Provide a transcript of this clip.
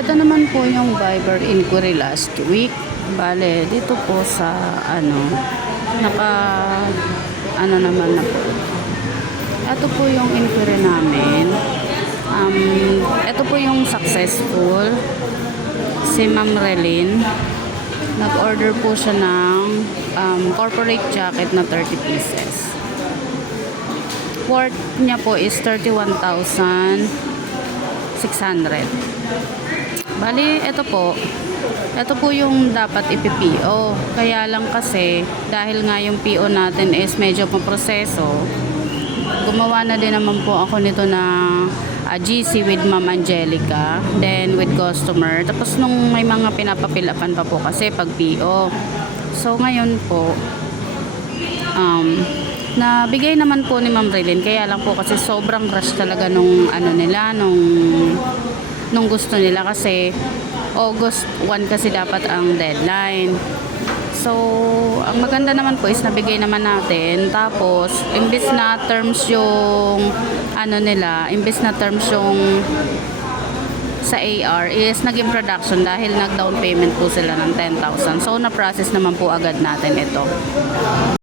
Ito naman po yung Viber inquiry last week. Bale, dito po sa naka naman na po. Ito po yung inquiry namin. Ito po yung successful. Si Ma'am Relin. Nag-order po siya ng corporate jacket na 30 pieces. Worth niya po is 31,600. Bali, ito po yung dapat ipi-PO. Kaya lang kasi, dahil nga yung PO natin is medyo paproseso, gumawa na din naman po ako nito na GC with Ma'am Angelica, then with customer. Tapos nung may mga pinapapilapan pa po kasi pag PO. So, ngayon po, nabigay naman po ni Ma'am Relin. Kaya lang po kasi sobrang rush talaga nung nung gusto nila kasi August 1 kasi dapat ang deadline. So, ang maganda naman po is nabigay naman natin. Tapos, imbis na terms yung imbis na terms yung sa AR is naging production dahil nag-down payment po sila ng 10,000. So, na-process naman po agad natin ito.